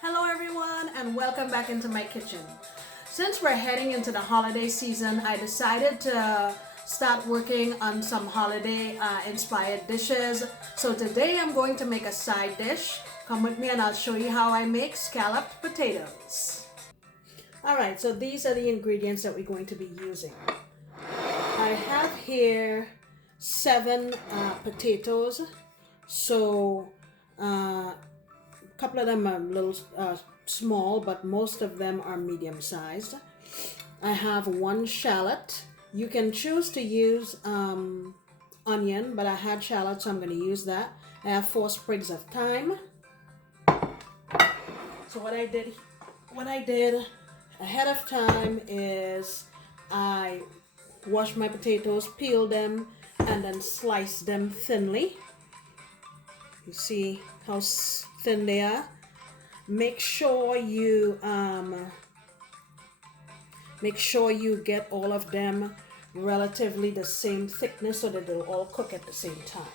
Hello everyone and welcome back into my kitchen. Since we're heading into the holiday season, I decided to start working on some holiday inspired dishes. So today I'm going to make a side dish. Come with me and I'll show you how I make scalloped potatoes. Alright, so these are the ingredients that we're going to be using. I have here 7 potatoes. So a couple of them are a little small, but most of them are medium sized. I have 1 shallot. You can choose to use onion, but I had shallot, so I'm going to use that. I have 4 sprigs of thyme. So what I did ahead of time is I washed my potatoes, peeled them, and then sliced them thinly. You see how thin they are. Make sure you get all of them relatively the same thickness so that they'll all cook at the same time.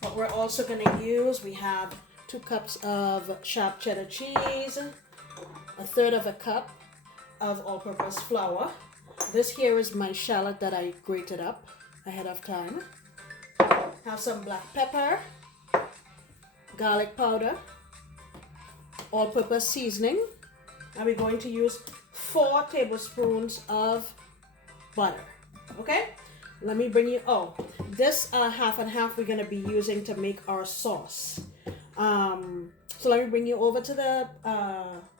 What we're also going to use, we have 2 cups of sharp cheddar cheese, 1/3 of a cup of all-purpose flour. This here is my shallot that I grated up ahead of time. Have some black pepper, garlic powder, all-purpose seasoning, and we're going to use 4 tablespoons of butter. Okay, let me bring you, this half and half we're going to be using to make our sauce. So let me bring you over to the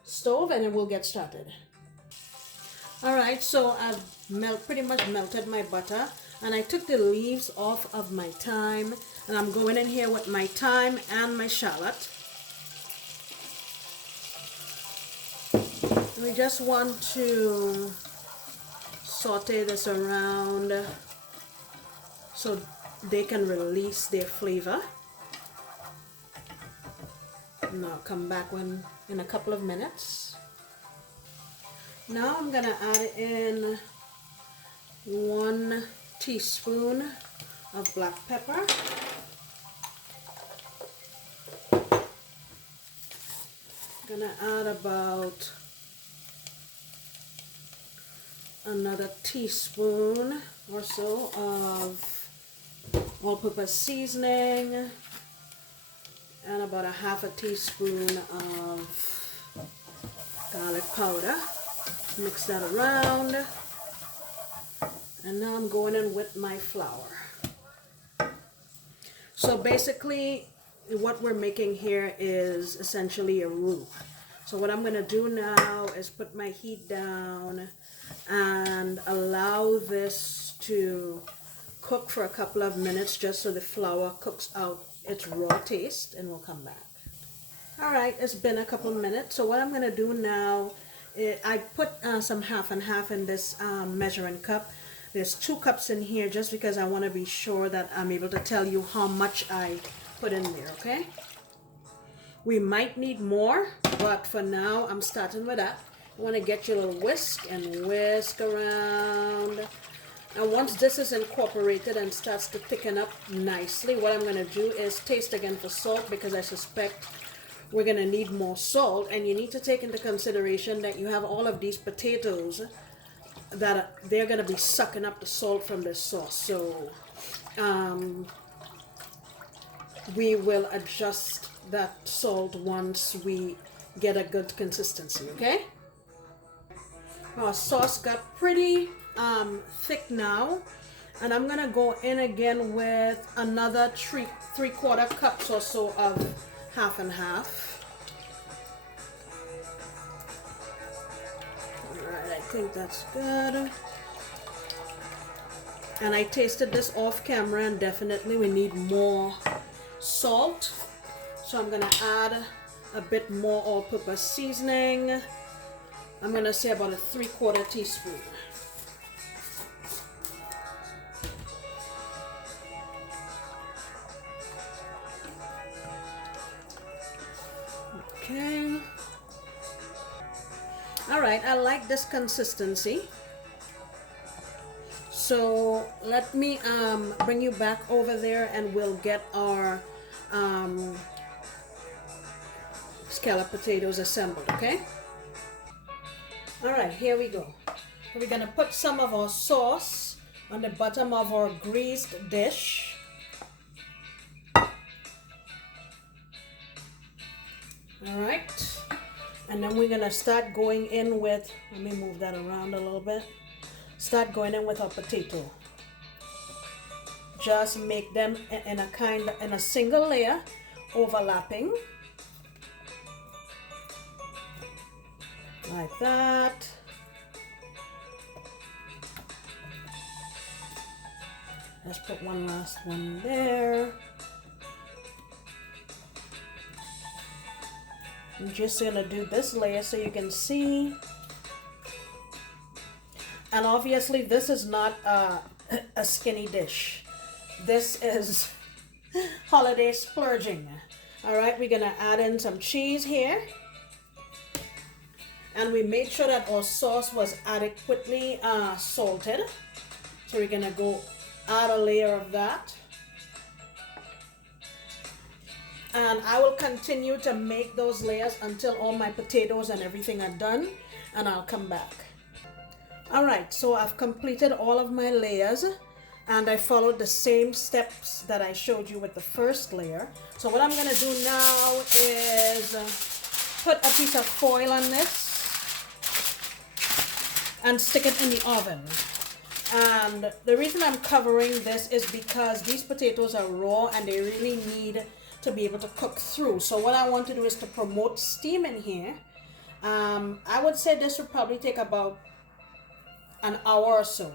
stove and then we'll get started. Alright, so I've pretty much melted my butter, and I took the leaves off of my thyme, and I'm going in here with my thyme and my shallot. We just want to saute this around so they can release their flavor. And I'll come back in a couple of minutes. Now I'm gonna add in 1 teaspoon of black pepper. Gonna add about another teaspoon or so of all-purpose seasoning and about a 1/2 teaspoon of garlic powder. Mix that around, and now I'm going in with my flour. So basically what we're making here is essentially a roux. So what I'm going to do now is put my heat down and allow this to cook for a couple of minutes just so the flour cooks out its raw taste, and we'll come back. Alright, it's been a couple of minutes. So what I'm going to do now, I put some half and half in this measuring cup. There's 2 cups in here just because I want to be sure that I'm able to tell you how much I put in there, okay? We might need more, but for now I'm starting with that. You want to get your little whisk and whisk around. And once this is incorporated and starts to thicken up nicely, what I'm going to do is taste again for salt, because I suspect we're going to need more salt. And you need to take into consideration that you have all of these potatoes that they're going to be sucking up the salt from this sauce. So we will adjust that salt once we get a good consistency, okay? Our sauce got pretty thick now, and I'm going to go in again with another 3/4 cups or so of half and half. Alright, I think that's good. And I tasted this off camera, and definitely we need more salt. So I'm going to add a bit more all-purpose seasoning. I'm going to say about a 3/4 teaspoon. Okay. Alright, I like this consistency. So let me bring you back over there and we'll get our scalloped potatoes assembled, okay? All right, here we go. We're gonna put some of our sauce on the bottom of our greased dish. All right, and then we're gonna start going in with, let me move that around a little bit. Start going in with our potato. Just make them in a single layer, overlapping. Like that. Let's put one last one there. I'm just gonna do this layer so you can see. And obviously this is not a skinny dish. This is holiday splurging. All right, we're gonna add in some cheese here. And we made sure that our sauce was adequately salted. So we're gonna go add a layer of that. And I will continue to make those layers until all my potatoes and everything are done, and I'll come back. All right, so I've completed all of my layers, and I followed the same steps that I showed you with the first layer. So what I'm gonna do now is put a piece of foil on this and stick it in the oven. And the reason I'm covering this is because these potatoes are raw and they really need to be able to cook through. So what I want to do is to promote steam in here. I would say this would probably take about an hour or so.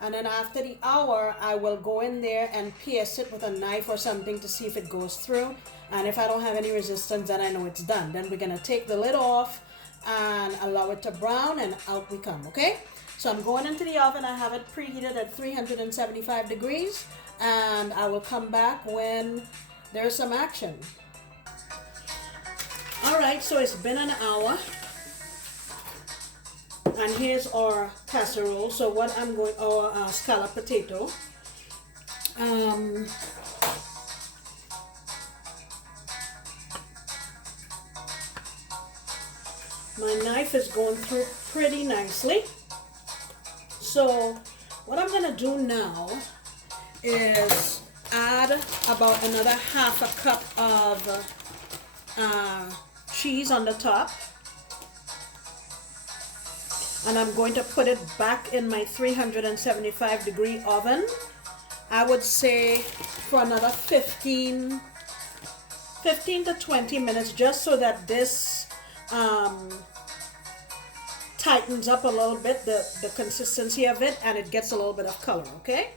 And then after the hour, I will go in there and pierce it with a knife or something to see if it goes through. And if I don't have any resistance, then I know it's done. Then we're gonna take the lid off and allow it to brown, and out we come, okay? So I'm going into the oven. I have it preheated at 375 degrees, and I will come back when there's some action. All right, so it's been an hour, and here's our casserole. So what I'm going, our scalloped potato. My knife is going through pretty nicely. So what I'm gonna do now is add about another half a cup of cheese on the top. And I'm going to put it back in my 375 degree oven. I would say for another 15 to 20 minutes, just so that this tightens up a little bit, the consistency of it, and it gets a little bit of color, okay?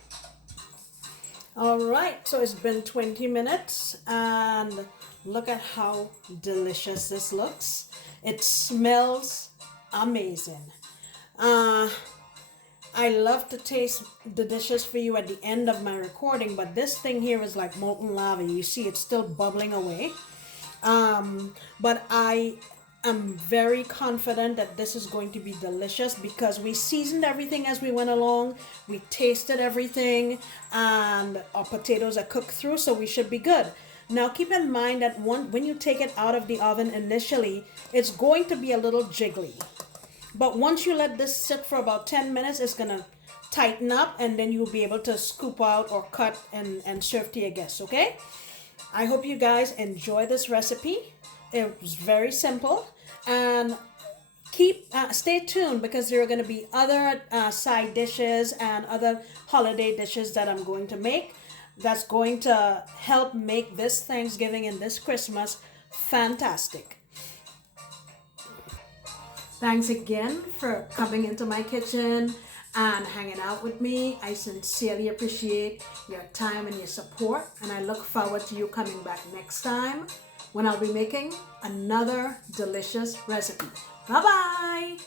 All right, so it's been 20 minutes, and look at how delicious this looks. It smells amazing. I love to taste the dishes for you at the end of my recording, but this thing here is like molten lava. You see it's still bubbling away. But I am very confident that this is going to be delicious because we seasoned everything as we went along. We tasted everything, and our potatoes are cooked through, so we should be good. Now keep in mind that when you take it out of the oven initially, it's going to be a little jiggly. But once you let this sit for about 10 minutes, it's going to tighten up, and then you'll be able to scoop out or cut and serve to your guests, okay? I hope you guys enjoy this recipe. It was very simple, and stay tuned because there are going to be other side dishes and other holiday dishes that I'm going to make that's going to help make this Thanksgiving and this Christmas fantastic. Thanks again for coming into my kitchen and hanging out with me. I sincerely appreciate your time and your support, and I look forward to you coming back next time when I'll be making another delicious recipe. Bye-bye!